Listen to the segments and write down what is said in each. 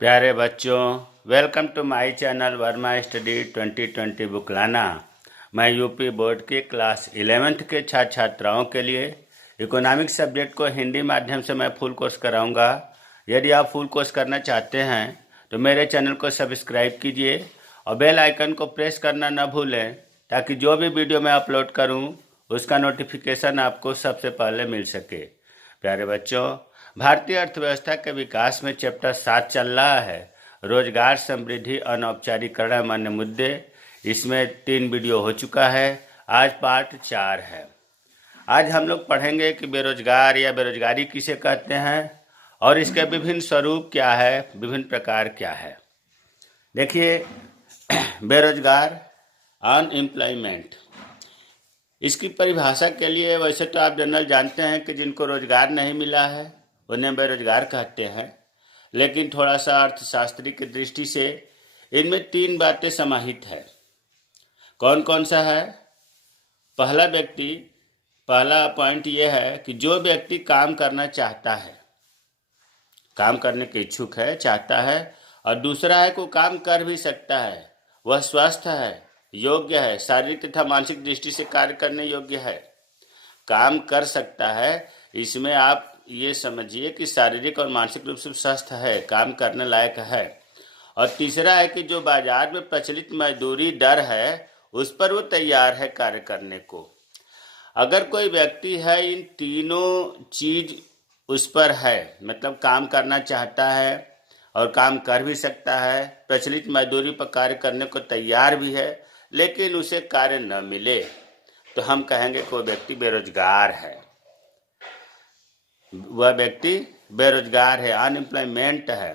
प्यारे बच्चों, welcome to my channel Verma study 2020 बुकलाना। मैं यूपी बोर्ड की क्लास 11th के छात्र छात्राओं के लिए इकोनॉमिक्स सब्जेक्ट को हिंदी माध्यम से मैं फुल कोर्स कराऊंगा। यदि आप फुल कोर्स करना चाहते हैं तो मेरे चैनल को सब्सक्राइब कीजिए और बेल आइकन को प्रेस करना न भूलें, ताकि जो भी वीडियो मैं अपलोड करूं उसका नोटिफिकेशन आपको सबसे पहले मिल सके। प्यारे बच्चों, भारतीय अर्थव्यवस्था के विकास में चैप्टर 7 चल रहा है, रोजगार, समृद्धि, अनौपचारिकरण, अन्य मुद्दे। इसमें 3 वीडियो हो चुका है, आज पार्ट 4 है। आज हम लोग पढ़ेंगे कि बेरोजगार या बेरोजगारी किसे कहते हैं और इसके विभिन्न स्वरूप क्या है, विभिन्न प्रकार क्या है। देखिए, बेरोजगार, अनएम्प्लॉयमेंट, इसकी परिभाषा के लिए वैसे तो आप जनरल जानते हैं कि जिनको रोजगार नहीं मिला है उन्हें बेरोजगार कहते हैं, लेकिन थोड़ा सा अर्थशास्त्री की दृष्टि से इनमें 3 बातें समाहित है। कौन कौन सा है? पहला पॉइंट ये है कि जो व्यक्ति काम करना चाहता है, काम करने के इच्छुक है, चाहता है, और दूसरा है कि वो काम कर भी सकता है, वह स्वस्थ है, योग्य है, शारीरिक तथा मानसिक दृष्टि से कार्य करने योग्य है, काम कर सकता है। इसमें आप ये समझिए कि शारीरिक और मानसिक रूप से स्वस्थ है, काम करने लायक है। और तीसरा है कि जो बाजार में प्रचलित मजदूरी दर है उस पर वो तैयार है कार्य करने को। अगर कोई व्यक्ति है इन तीनों चीज उस पर है, मतलब काम करना चाहता है और काम कर भी सकता है, प्रचलित मजदूरी पर कार्य करने को तैयार भी है, लेकिन उसे कार्य न मिले, तो हम कहेंगे कि वह व्यक्ति बेरोजगार है। वह व्यक्ति बेरोजगार है, अनएम्प्लॉयमेंट है।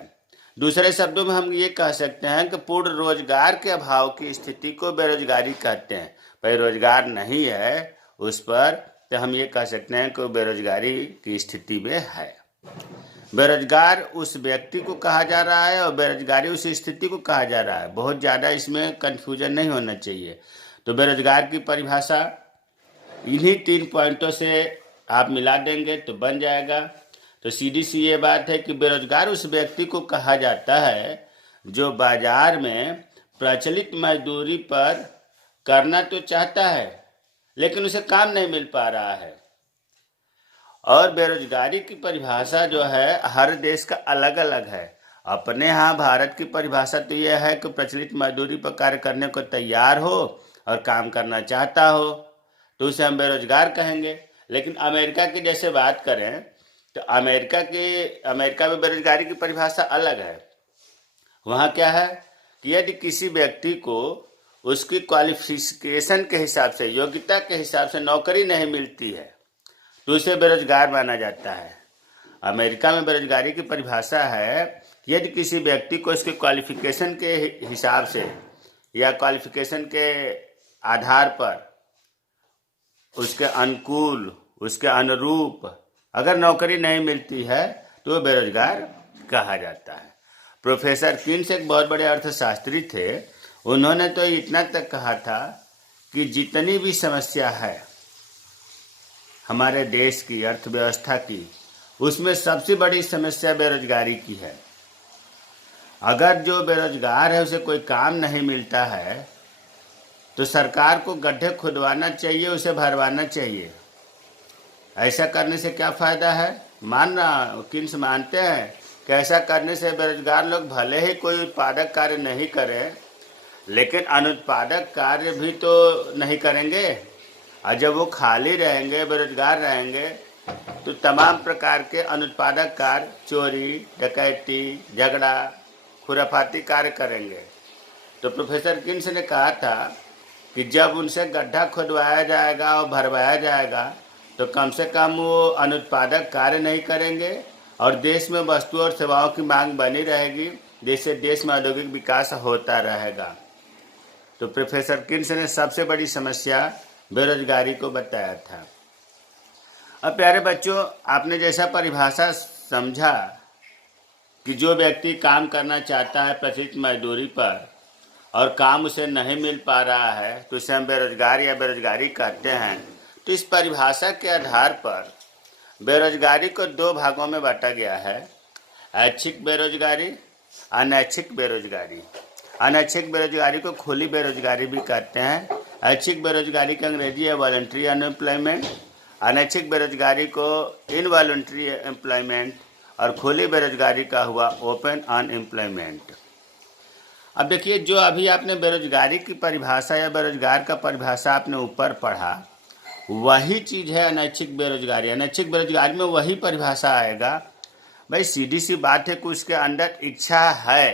दूसरे शब्दों में हम ये कह सकते हैं कि पूर्ण रोजगार के अभाव की स्थिति को बेरोजगारी कहते हैं। भाई रोजगार नहीं है उस पर, तो हम ये कह सकते हैं कि वो बेरोजगारी की स्थिति में है। बेरोजगार उस व्यक्ति को कहा जा रहा है और बेरोजगारी उस स्थिति को कहा जा रहा है। बहुत ज़्यादा इसमें कन्फ्यूजन नहीं होना चाहिए। तो बेरोजगार की परिभाषा इन्हीं 3 पॉइंटों से आप मिला देंगे तो बन जाएगा। तो सीधी सी ये बात है कि बेरोजगार उस व्यक्ति को कहा जाता है जो बाजार में प्रचलित मजदूरी पर करना तो चाहता है, लेकिन उसे काम नहीं मिल पा रहा है। और बेरोजगारी की परिभाषा जो है हर देश का अलग अलग है। अपने यहाँ भारत की परिभाषा तो यह है कि प्रचलित मजदूरी पर कार्य करने को तैयार हो और काम करना चाहता हो, तो उसे हम बेरोजगार कहेंगे। लेकिन अमेरिका की जैसे बात करें तो अमेरिका में बेरोजगारी की परिभाषा अलग है। वहाँ क्या है कि यदि किसी व्यक्ति को उसकी क्वालिफिकेशन के हिसाब से, योग्यता के हिसाब से नौकरी नहीं मिलती है तो उसे बेरोजगार माना जाता है। अमेरिका में बेरोजगारी की परिभाषा है यदि किसी व्यक्ति को उसके क्वालिफिकेशन के हिसाब से या क्वालिफिकेशन के आधार पर उसके अनुकूल, उसके अनुरूप अगर नौकरी नहीं मिलती है तो वो बेरोजगार कहा जाता है। प्रोफेसर कीन्स एक बहुत बड़े अर्थशास्त्री थे। उन्होंने तो इतना तक कहा था कि जितनी भी समस्या है हमारे देश की अर्थव्यवस्था की, उसमें सबसे बड़ी समस्या बेरोजगारी की है। अगर जो बेरोजगार है उसे कोई काम नहीं मिलता है तो सरकार को गड्ढे खुदवाना चाहिए, उसे भरवाना चाहिए। ऐसा करने से क्या फ़ायदा है? किन्स मानते हैं कि ऐसा करने से बेरोजगार लोग भले ही कोई उत्पादक कार्य नहीं करें, लेकिन अनुत्पादक कार्य भी तो नहीं करेंगे। और जब वो खाली रहेंगे, बेरोजगार रहेंगे, तो तमाम प्रकार के अनुत्पादक कार्य, चोरी, डकैती, झगड़ा, खुराफाती कार्य करेंगे। तो प्रोफेसर किन्स ने कहा था कि जब उनसे गड्ढा खुदवाया जाएगा और भरवाया जाएगा तो कम से कम वो अनुत्पादक कार्य नहीं करेंगे और देश में वस्तु और सेवाओं की मांग बनी रहेगी, जिससे देश में औद्योगिक विकास होता रहेगा। तो प्रोफेसर किन्स ने सबसे बड़ी समस्या बेरोजगारी को बताया था। अब प्यारे बच्चों, आपने जैसा परिभाषा समझा कि जो व्यक्ति काम करना चाहता है प्रचलित मजदूरी पर और काम उसे नहीं मिल पा रहा है तो उसे हम बेरोजगार या बेरोजगारी कहते हैं। तो इस परिभाषा के आधार पर बेरोजगारी को 2 भागों में बांटा गया है, ऐच्छिक बेरोजगारी अनैच्छिक बेरोजगारी। अनैच्छिक बेरोजगारी को खुली बेरोजगारी भी कहते हैं। ऐच्छिक बेरोजगारी का अंग्रेजी है वॉलंटरी अनएम्प्लॉयमेंट। अनैच्छिक बेरोजगारी को इनवॉलंटरी एम्प्लॉयमेंट और खुली बेरोजगारी का हुआ ओपन अनएम्प्लॉयमेंट। अब देखिए, जो अभी आपने बेरोजगारी की परिभाषा या बेरोजगार का परिभाषा आपने ऊपर पढ़ा, वही चीज़ है अनैच्छिक बेरोजगारी। अनैच्छिक बेरोजगारी में वही परिभाषा आएगा। भाई सीधी सी बात है कि उसके अंदर इच्छा है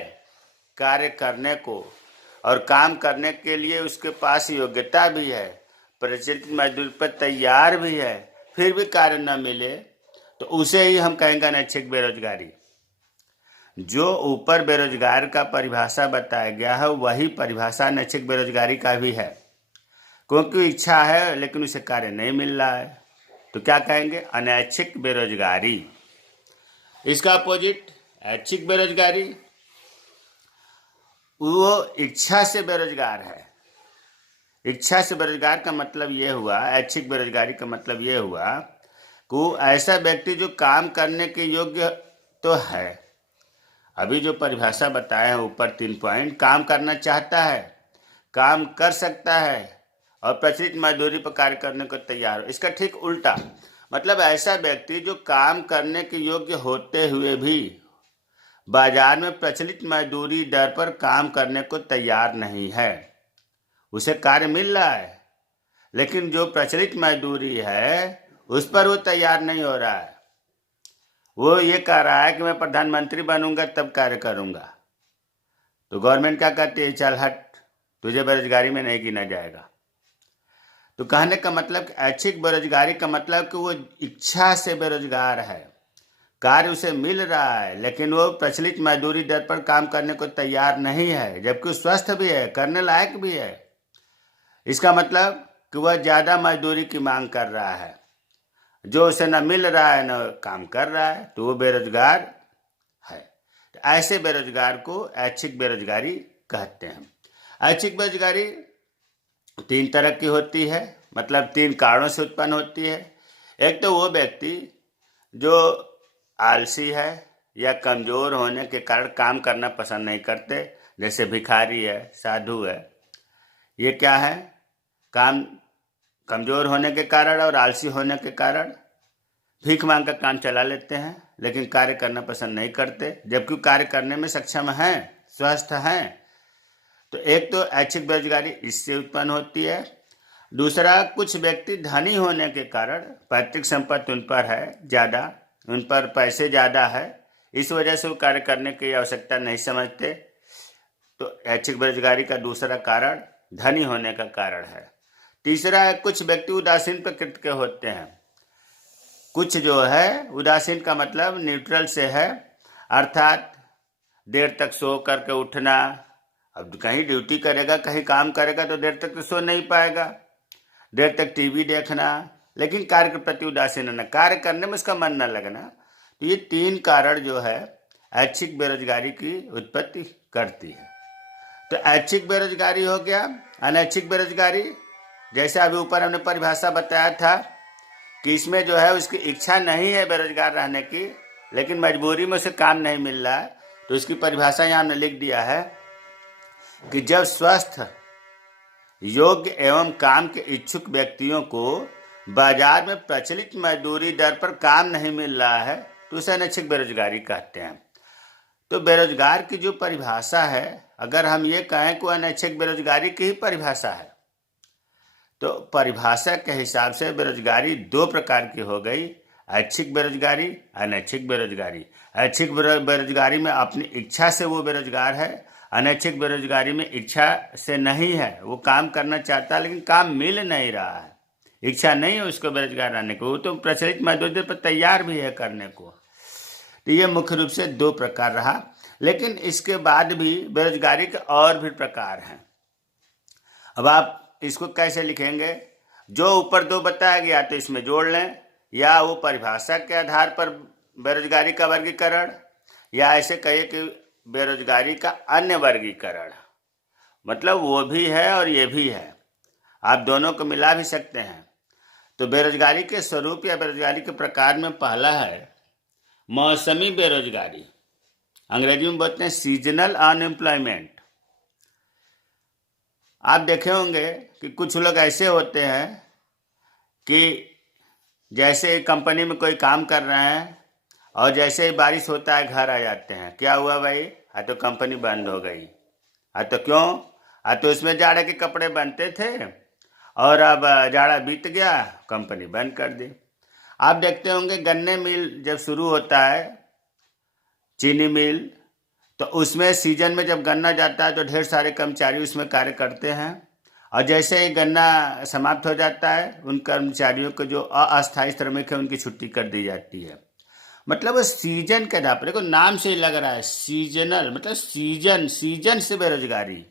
कार्य करने को और काम करने के लिए उसके पास योग्यता भी है, प्रचलित मजदूरी पर तैयार भी है, फिर भी कार्य न मिले तो उसे ही हम कहेंगे अनैच्छिक बेरोजगारी। जो ऊपर बेरोजगार का परिभाषा बताया गया है वही परिभाषा अनैच्छिक बेरोजगारी का भी है, क्योंकि इच्छा है लेकिन उसे कार्य नहीं मिल रहा है, तो क्या कहेंगे? अनैच्छिक बेरोजगारी। इसका अपोजिट ऐच्छिक बेरोजगारी, वो इच्छा से बेरोजगार है। इच्छा से बेरोजगार का मतलब ये हुआ, ऐच्छिक बेरोजगारी का मतलब ये हुआ कि वो ऐसा व्यक्ति जो काम करने के योग्य तो है, अभी जो परिभाषा बताए हैं ऊपर 3 पॉइंट, काम करना चाहता है, काम कर सकता है और प्रचलित मजदूरी पर कार्य करने को तैयार हो। इसका ठीक उल्टा मतलब ऐसा व्यक्ति जो काम करने के योग्य होते हुए भी बाजार में प्रचलित मजदूरी दर पर काम करने को तैयार नहीं है। उसे कार्य मिल रहा है लेकिन जो प्रचलित मजदूरी है उस पर वो तैयार नहीं हो रहा है। वो ये कह रहा है कि मैं प्रधानमंत्री बनूंगा तब कार्य करूंगा, तो गवर्नमेंट क्या कहती है? चल हट, तुझे बेरोजगारी में नहीं गिना जाएगा। तो कहने का मतलब ऐच्छिक बेरोजगारी का मतलब कि वो इच्छा से बेरोजगार है, कार्य उसे मिल रहा है लेकिन वो प्रचलित मजदूरी दर पर काम करने को तैयार नहीं है, जबकि स्वस्थ भी है, करने लायक भी है। इसका मतलब कि वह ज़्यादा मजदूरी की मांग कर रहा है, जो उसे न मिल रहा है न काम कर रहा है, तो वो बेरोजगार है। तो ऐसे बेरोजगार को ऐच्छिक बेरोजगारी कहते हैं। ऐच्छिक बेरोजगारी 3 तरह की होती है, मतलब 3 कारणों से उत्पन्न होती है। एक तो वो व्यक्ति जो आलसी है या कमज़ोर होने के कारण काम करना पसंद नहीं करते, जैसे भिखारी है, साधु है। ये क्या है? काम कमज़ोर होने के कारण और आलसी होने के कारण भीख मांग का काम चला लेते हैं लेकिन कार्य करना पसंद नहीं करते, जबकि कार्य करने में सक्षम हैं, स्वस्थ हैं। तो एक तो ऐच्छिक बेरोजगारी इससे उत्पन्न होती है। दूसरा, कुछ व्यक्ति धनी होने के कारण पैतृक संपत्ति उन पर है ज़्यादा, उन पर पैसे ज़्यादा है, इस वजह से वो कार्य करने की आवश्यकता नहीं समझते। तो ऐच्छिक बेरोजगारी का दूसरा कारण धनी होने का कारण है। तीसरा है, कुछ व्यक्ति उदासीन प्रकृति के होते हैं। कुछ जो है उदासीन का मतलब न्यूट्रल से है, अर्थात देर तक सो करके उठना। अब कहीं ड्यूटी करेगा, कहीं काम करेगा तो देर तक तो सो नहीं पाएगा, देर तक टीवी देखना, लेकिन कार्य के प्रति उदासीन रहना, कार्य करने में उसका मन न लगना। तो ये 3 कारण जो है ऐच्छिक बेरोजगारी की उत्पत्ति करती है। तो ऐच्छिक बेरोजगारी हो गया। अनैच्छिक बेरोजगारी, जैसे अभी ऊपर हमने परिभाषा बताया था कि इसमें जो है उसकी इच्छा नहीं है बेरोजगार रहने की, लेकिन मजबूरी में उसे काम नहीं मिल रहा है, तो इसकी परिभाषा यहाँ हमने लिख दिया है कि जब स्वस्थ, योग्य एवं काम के इच्छुक व्यक्तियों को बाजार में प्रचलित मजदूरी दर पर काम नहीं मिल रहा है तो उसे अनैच्छिक बेरोजगारी कहते हैं। तो बेरोजगार की जो परिभाषा है, अगर हम ये कहें कि अनैच्छिक बेरोजगारी की ही परिभाषा है, तो परिभाषा के हिसाब से बेरोजगारी 2 प्रकार की हो गई, ऐच्छिक बेरोजगारी, अनैच्छिक बेरोजगारी। ऐच्छिक बेरोजगारी में अपनी इच्छा से वो बेरोजगार है, अनैच्छिक बेरोजगारी में इच्छा से नहीं है, वो काम करना चाहता है लेकिन काम मिल नहीं रहा है, इच्छा नहीं है उसको बेरोजगार रहने को, वो तो प्रचलित मजदूरी पर तैयार भी है करने को। तो ये मुख्य रूप से 2 प्रकार रहा, लेकिन इसके बाद भी बेरोजगारी के और भी प्रकार हैं। अब आप इसको कैसे लिखेंगे? जो ऊपर 2 बताया गया तो इसमें जोड़ लें, या वो परिभाषा के आधार पर बेरोजगारी का वर्गीकरण, या ऐसे कहिए कि बेरोजगारी का अन्य वर्गीकरण, मतलब वो भी है और ये भी है, आप दोनों को मिला भी सकते हैं। तो बेरोजगारी के स्वरूप या बेरोजगारी के प्रकार में पहला है मौसमी बेरोजगारी। अंग्रेजी में बोलते हैं सीजनल अनएम्प्लॉयमेंट। आप देखे होंगे कि कुछ लोग ऐसे होते हैं कि जैसे कंपनी में कोई काम कर रहे हैं और जैसे ही बारिश होता है घर आ जाते हैं, क्या हुआ भाई, तो कंपनी बंद हो गई। तो क्यों? तो उसमें जाड़े के कपड़े बनते थे और अब जाड़ा बीत गया, कंपनी बंद कर दी। आप देखते होंगे गन्ने मिल जब शुरू होता है, चीनी मिल, तो उसमें सीजन में जब गन्ना जाता है तो ढेर सारे कर्मचारी उसमें कार्य करते हैं, और जैसे ही गन्ना समाप्त हो जाता है उन कर्मचारियों को जो अस्थायी श्रमिक है उनकी छुट्टी कर दी जाती है। मतलब सीजन के आधार पर, देखो नाम से ही लग रहा है सीजनल, मतलब सीजन से बेरोजगारी,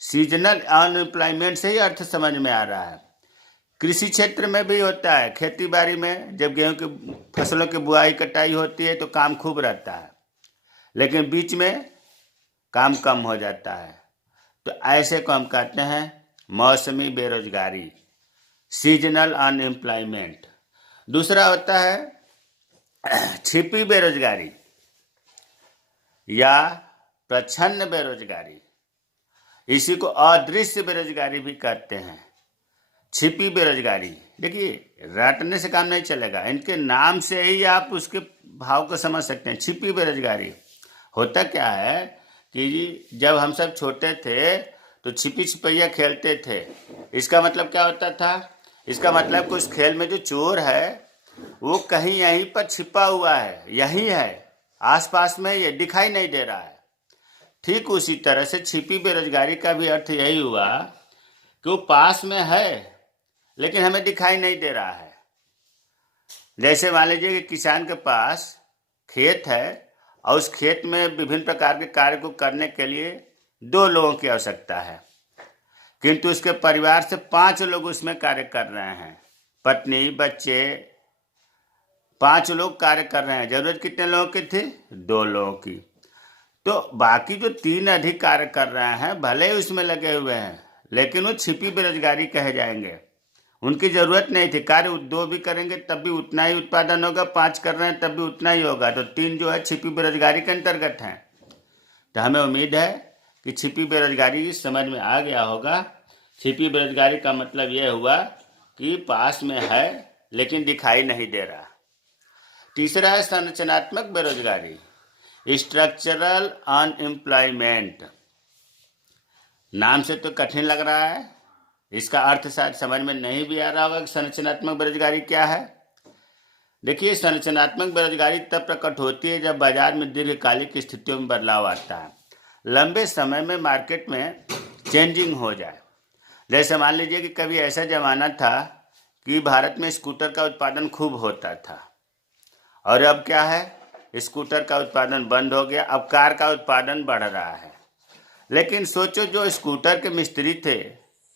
सीजनल अनएम्प्लॉयमेंट से ही अर्थ समझ में आ रहा है। कृषि क्षेत्र में भी होता है, खेती बाड़ी में जब गेहूं की फसलों की बुआई कटाई होती है तो काम खूब रहता है, लेकिन बीच में काम कम हो जाता है, तो ऐसे को हम कहते हैं मौसमी बेरोजगारी, सीजनल अनएम्प्लॉयमेंट। दूसरा होता है छिपी बेरोजगारी या प्रच्छन्न बेरोजगारी, इसी को अदृश्य बेरोजगारी भी कहते हैं। छिपी बेरोजगारी, देखिए रटने से काम नहीं चलेगा, इनके नाम से ही आप उसके भाव को समझ सकते हैं। छिपी बेरोजगारी होता क्या है कि जब हम सब छोटे थे तो छिपी छिपैया खेलते थे। इसका मतलब क्या होता था? इसका मतलब कि उस खेल में जो चोर है वो कहीं यहीं पर छिपा हुआ है, यही है, आसपास में, ये दिखाई नहीं दे रहा है। ठीक उसी तरह से छिपी बेरोजगारी का भी अर्थ यही हुआ कि वो पास में है लेकिन हमें दिखाई नहीं दे रहा है। जैसे मान लीजिए कि किसान के पास खेत है और उस खेत में विभिन्न प्रकार के कार्य को करने के लिए 2 लोगों की आवश्यकता है, किंतु उसके परिवार से 5 लोग उसमें कार्य कर रहे हैं, पत्नी, बच्चे, 5 लोग कार्य कर रहे हैं। जरूरत कितने लोगों की थी? 2 लोगों की। तो बाकी जो 3 अधिक कार्य कर रहे हैं भले ही उसमें लगे हुए हैं, लेकिन वो छिपी बेरोजगारी कहे जाएंगे। उनकी जरूरत नहीं थी, कार्य 2 भी करेंगे तब भी उतना ही उत्पादन होगा, 5 कर रहे हैं तब भी उतना ही होगा, तो 3 जो है छिपी बेरोजगारी के अंतर्गत हैं। तो हमें उम्मीद है कि छिपी बेरोजगारी समझ में आ गया होगा। छिपी बेरोजगारी का मतलब यह हुआ कि पास में है लेकिन दिखाई नहीं दे रहा। तीसरा है संरचनात्मक बेरोजगारी, स्ट्रक्चरल अनएम्प्लॉयमेंट। नाम से तो कठिन लग रहा है, इसका अर्थ शायद समझ में नहीं भी आ रहा होगा कि संरचनात्मक बेरोजगारी क्या है। देखिए, संरचनात्मक बेरोजगारी तब प्रकट होती है जब बाजार में दीर्घकालिक स्थितियों में बदलाव आता है, लंबे समय में मार्केट में चेंजिंग हो जाए। जैसे मान लीजिए कि कभी ऐसा जमाना था कि भारत में स्कूटर का उत्पादन खूब होता था, और अब क्या है, स्कूटर का उत्पादन बंद हो गया, अब कार का उत्पादन बढ़ रहा है। लेकिन सोचो, जो स्कूटर के मिस्त्री थे,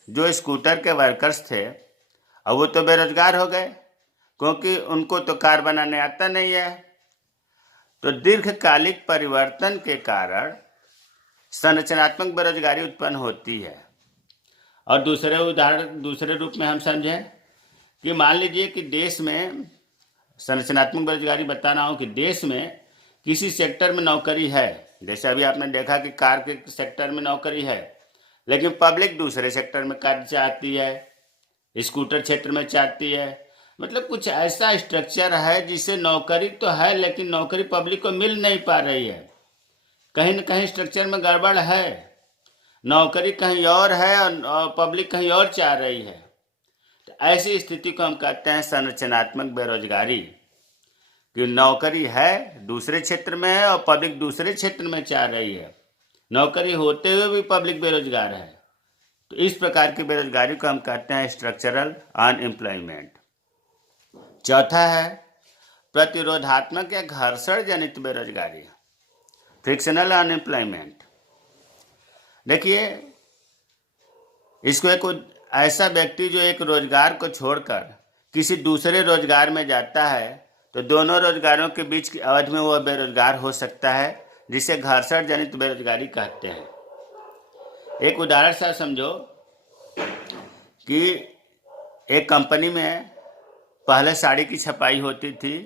जो स्कूटर के वर्कर्स थे, अब वो तो बेरोजगार हो गए क्योंकि उनको तो कार बनाने आता नहीं है। तो दीर्घकालिक परिवर्तन के कारण संरचनात्मक बेरोजगारी उत्पन्न होती है। और दूसरे रूप में हम समझें कि मान लीजिए कि देश में संरचनात्मक बेरोजगारी बता रहा हूँ कि देश में किसी सेक्टर में नौकरी है, जैसे अभी आपने देखा कि कार के सेक्टर में नौकरी है, लेकिन पब्लिक दूसरे सेक्टर में कार्य चाहती है, स्कूटर क्षेत्र में चाहती है। मतलब कुछ ऐसा स्ट्रक्चर है जिससे नौकरी तो है लेकिन नौकरी पब्लिक को मिल नहीं पा रही है। कहीं न कहीं स्ट्रक्चर में गड़बड़ है, नौकरी कहीं और है और पब्लिक कहीं और चाह रही है। तो ऐसी स्थिति को हम कहते हैं संरचनात्मक बेरोजगारी, कि नौकरी है दूसरे क्षेत्र में है और पब्लिक दूसरे क्षेत्र में चाह रही है, नौकरी होते हुए भी पब्लिक बेरोजगार है। तो इस प्रकार की बेरोजगारी को हम कहते हैं स्ट्रक्चरल अनएम्प्लॉयमेंट। चौथा है प्रतिरोधात्मक या घर्षण जनित बेरोजगारी, फ्रिक्शनल अनएम्प्लॉयमेंट। देखिए, इसको एक ऐसा व्यक्ति जो एक रोजगार को छोड़कर किसी दूसरे रोजगार में जाता है तो दोनों रोजगारों के बीच की अवधि में वह बेरोजगार हो सकता है, जिसे घर्षण जनित बेरोजगारी कहते हैं। एक उदाहरण से समझो कि एक कंपनी में पहले साड़ी की छपाई होती थी,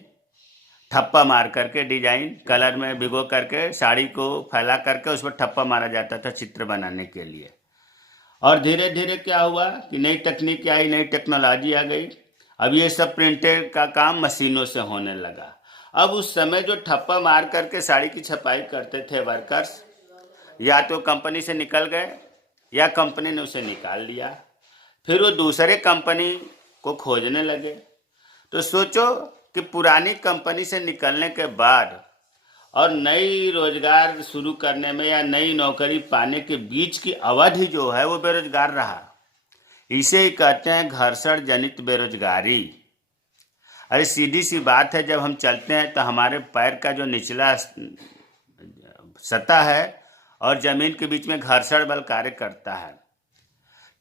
ठप्पा मार करके डिजाइन कलर में भिगो करके साड़ी को फैला करके उस पर ठप्पा मारा जाता था चित्र बनाने के लिए। और धीरे धीरे क्या हुआ कि नई तकनीक आई, नई टेक्नोलॉजी आ गई। अब ये सब प्रिंटेड का काम मशीनों से होने लगा। अब उस समय जो ठप्पा मार करके साड़ी की छपाई करते थे वर्कर्स, या तो कंपनी से निकल गए या कंपनी ने उसे निकाल लिया, फिर वो दूसरे कंपनी को खोजने लगे। तो सोचो कि पुरानी कंपनी से निकलने के बाद और नई रोजगार शुरू करने में या नई नौकरी पाने के बीच की अवधि जो है वो बेरोजगार रहा। इसे ही कहते हैं घर्षण जनित बेरोजगारी। अरे सीधी सी बात है, जब हम चलते हैं तो हमारे पैर का जो निचला सतह है और जमीन के बीच में घर्षण बल कार्य करता है।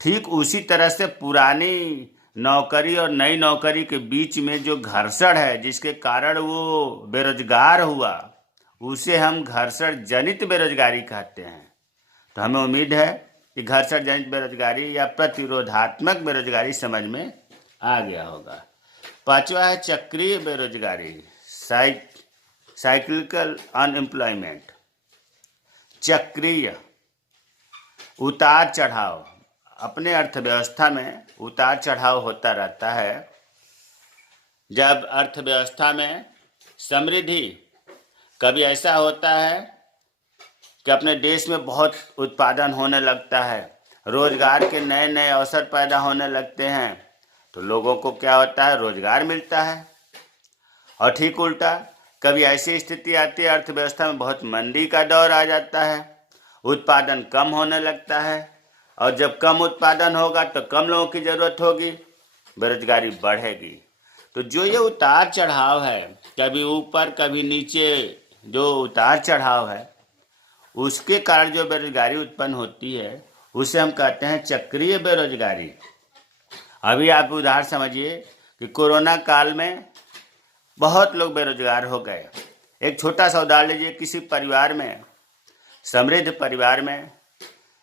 ठीक उसी तरह से पुरानी नौकरी और नई नौकरी के बीच में जो घर्षण है, जिसके कारण वो बेरोजगार हुआ, उसे हम घर्षण जनित बेरोजगारी कहते हैं। तो हमें उम्मीद है कि घर्षण जनित बेरोजगारी या प्रतिरोधात्मक बेरोजगारी समझ में आ गया होगा। पांचवा है चक्रीय बेरोजगारी, साइक्लिकल अनएम्प्लॉयमेंट। चक्रीय, उतार चढ़ाव, अपने अर्थव्यवस्था में उतार चढ़ाव होता रहता है। जब अर्थव्यवस्था में समृद्धि, कभी ऐसा होता है कि अपने देश में बहुत उत्पादन होने लगता है, रोजगार के नए नए अवसर पैदा होने लगते हैं, तो लोगों को क्या होता है, रोजगार मिलता है। और ठीक उल्टा, कभी ऐसी स्थिति आती है अर्थव्यवस्था में बहुत मंदी का दौर आ जाता है, उत्पादन कम होने लगता है, और जब कम उत्पादन होगा तो कम लोगों की ज़रूरत होगी, बेरोजगारी बढ़ेगी। तो जो ये उतार चढ़ाव है, कभी ऊपर कभी नीचे जो उतार चढ़ाव है, उसके कारण जो बेरोजगारी उत्पन्न होती है उसे हम कहते हैं चक्रीय बेरोजगारी। अभी आप उदाहरण समझिए कि कोरोना काल में बहुत लोग बेरोजगार हो गए। एक छोटा सा उदाहरण लीजिए, किसी परिवार में, समृद्ध परिवार में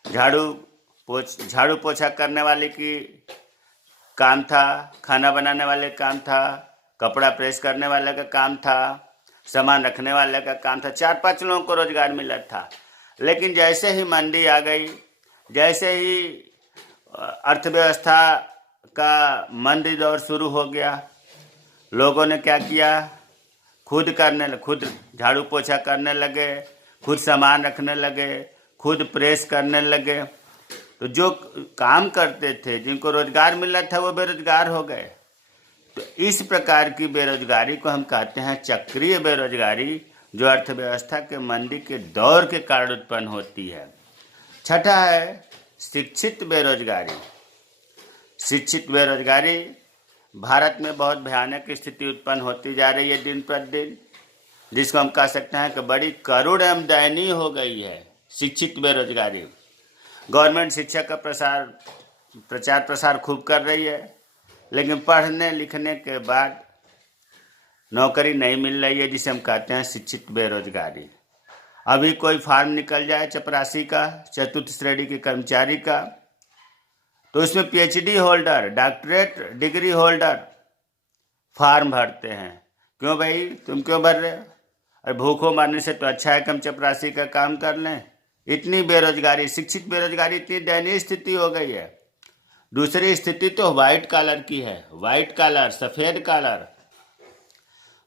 झाड़ू पोछा करने वाले की काम था, खाना बनाने वाले काम था, कपड़ा प्रेस करने वाले का काम था, सामान रखने वाले का काम था। 4-5 लोगों को रोजगार मिला था। लेकिन जैसे ही मंदी आ गई, जैसे ही अर्थव्यवस्था का मंदी दौर शुरू हो गया, लोगों ने क्या किया, खुद झाड़ू पोछा करने लगे, खुद सामान रखने लगे, खुद प्रेस करने लगे। तो जो काम करते थे, जिनको रोजगार मिला था, वो बेरोजगार हो गए। तो इस प्रकार की बेरोजगारी को हम कहते हैं चक्रीय बेरोजगारी, जो अर्थव्यवस्था के मंदी के दौर के कारण उत्पन्न होती है। छठा है शिक्षित बेरोजगारी। शिक्षित बेरोजगारी, भारत में बहुत भयानक स्थिति उत्पन्न होती जा रही है दिन प्रतिदिन, जिसको हम कह सकते हैं कि बड़ी करुण एवं दयनीय हो गई है शिक्षित बेरोजगारी। गवर्नमेंट शिक्षा का प्रचार प्रसार खूब कर रही है, लेकिन पढ़ने लिखने के बाद नौकरी नहीं मिल रही है, जिसे हम कहते हैं शिक्षित बेरोजगारी। अभी कोई फार्म निकल जाए चपरासी का, चतुर्थ श्रेणी के कर्मचारी का, तो उसमें PhD holder, doctorate degree holder form भरते हैं। क्यों भाई, तुम क्यों भर रहे हो? अरे भूखों मारने से तो अच्छा है कि हम चपरासी का काम कर लें। इतनी बेरोजगारी, शिक्षित बेरोजगारी, इतनी दयनीय स्थिति हो गई है। दूसरी स्थिति तो व्हाइट कॉलर की है। व्हाइट कॉलर, सफ़ेद कॉलर।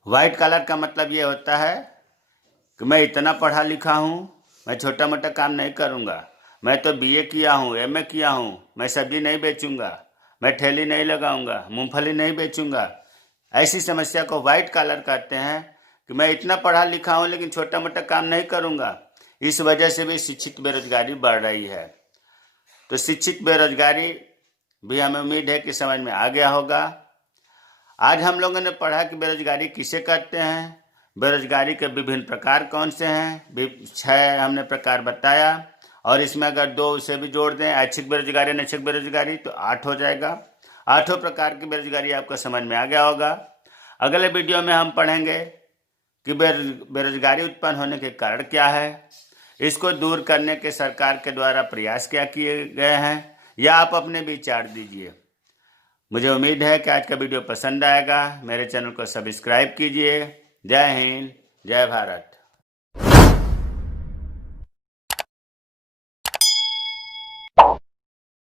व्हाइट कॉलर का मतलब ये होता है कि मैं इतना पढ़ा लिखा हूँ, मैं छोटा मोटा काम नहीं करूँगा, मैं तो बीए किया हूँ, एमए किया हूँ, मैं सब्जी नहीं बेचूंगा, मैं ठेली नहीं लगाऊंगा, मूंगफली नहीं बेचूंगा। ऐसी समस्या को व्हाइट कॉलर कहते हैं कि मैं इतना पढ़ा लिखा हूँ लेकिन छोटा मोटा काम नहीं करूँगा। इस वजह से भी शिक्षित बेरोजगारी बढ़ रही है। तो शिक्षित बेरोजगारी भी हमें उम्मीद है कि समझ में आ गया होगा। आज हम लोगों ने पढ़ा कि बेरोजगारी किसे कहते हैं, बेरोजगारी के विभिन्न प्रकार कौन से हैं। 6 हमने प्रकार बताया, और इसमें अगर 2 उसे भी जोड़ दें, ऐच्छिक बेरोजगारी, अनैच्छिक बेरोजगारी, तो 8 हो जाएगा। 8 प्रकार की बेरोजगारी आपको समझ में आ गया होगा। अगले वीडियो में हम पढ़ेंगे कि बेरोजगारी उत्पन्न होने के कारण क्या है, इसको दूर करने के सरकार के द्वारा प्रयास क्या किए गए हैं, या आप अपने विचार दीजिए। मुझे उम्मीद है कि आज का वीडियो पसंद आएगा। मेरे चैनल को सब्सक्राइब कीजिए, जय हिंद, जय भारत।